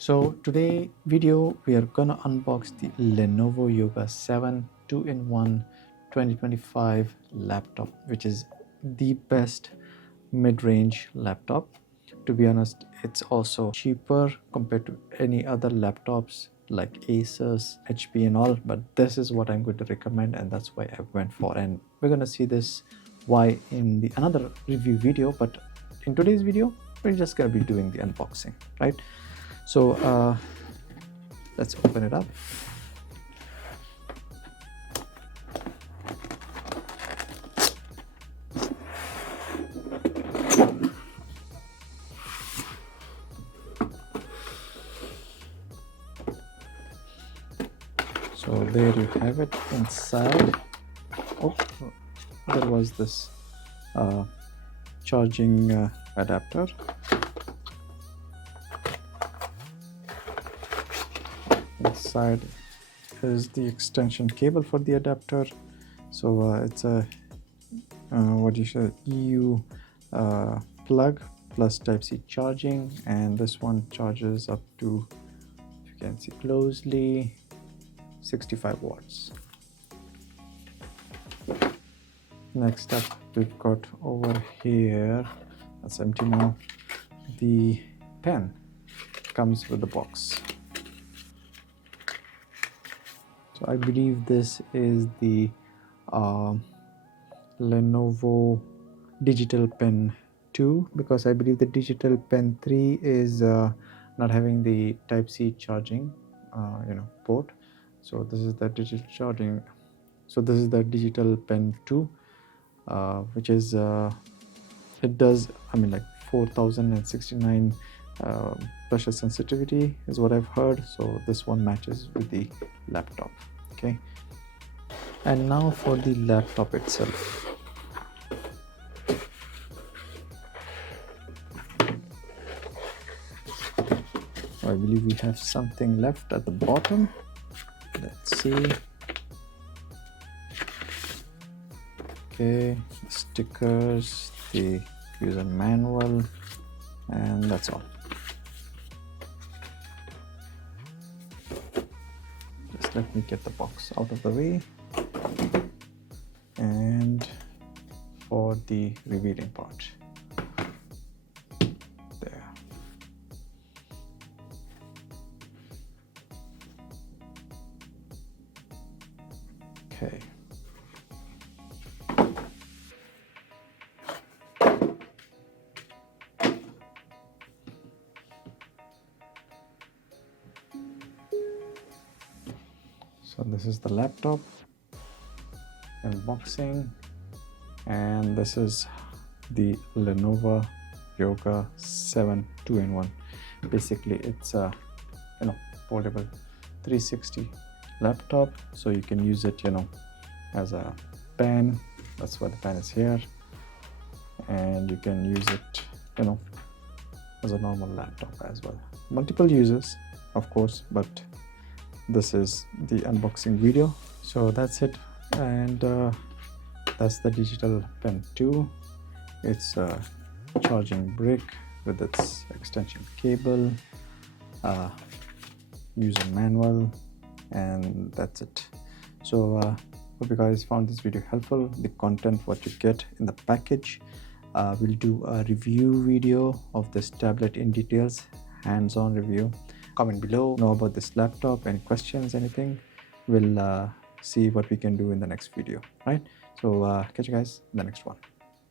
So today video we are gonna unbox the Lenovo Yoga 7 2-in-1 2025 laptop, which is the best mid-range laptop. To be honest, it's also cheaper compared to any other laptops like Asus, HP and all, but this is what I'm going to recommend and that's why I went for. And we're gonna see this why in the another review video, but in today's video we're just gonna be doing the unboxing, right? So let's open it up. So there you have it inside. Oh, there was this charging adapter. Inside is the extension cable for the adapter. So it's a EU plug plus Type-C charging, and this one charges up to, if you can see closely, 65 watts. Next up, we've got over here, that's empty now, the pen comes with the box. So I believe this is the Lenovo Digital Pen 2, because I believe the Digital Pen 3 is not having the Type-C charging port. So this is the digital charging. So this is the Digital Pen 2, which is it does, like 4069 pressure sensitivity is what I've heard. So this one matches with the laptop. Okay, and now for the laptop itself. I believe we have something left at the bottom. Let's see. Okay, the stickers, the user manual, and that's all. Just let me get the box out of the way, and for the revealing part, there. Okay. So this is the laptop unboxing, and this is the Lenovo Yoga 7 2-in-1. Basically it's a portable 360 laptop, so you can use it as a pen. That's why the pen is here, and you can use it as a normal laptop as well. Multiple users, of course, but this is the unboxing video. So that's it, and that's the Digital Pen 2. It's a charging brick with its extension cable, user manual, and that's it. So hope you guys found this video helpful. The content what you get in the package, we'll do a review video of this tablet in details, hands-on review. Comment below, know about this laptop, any questions, anything. We'll see what we can do in the next video, right? So catch you guys in the next one.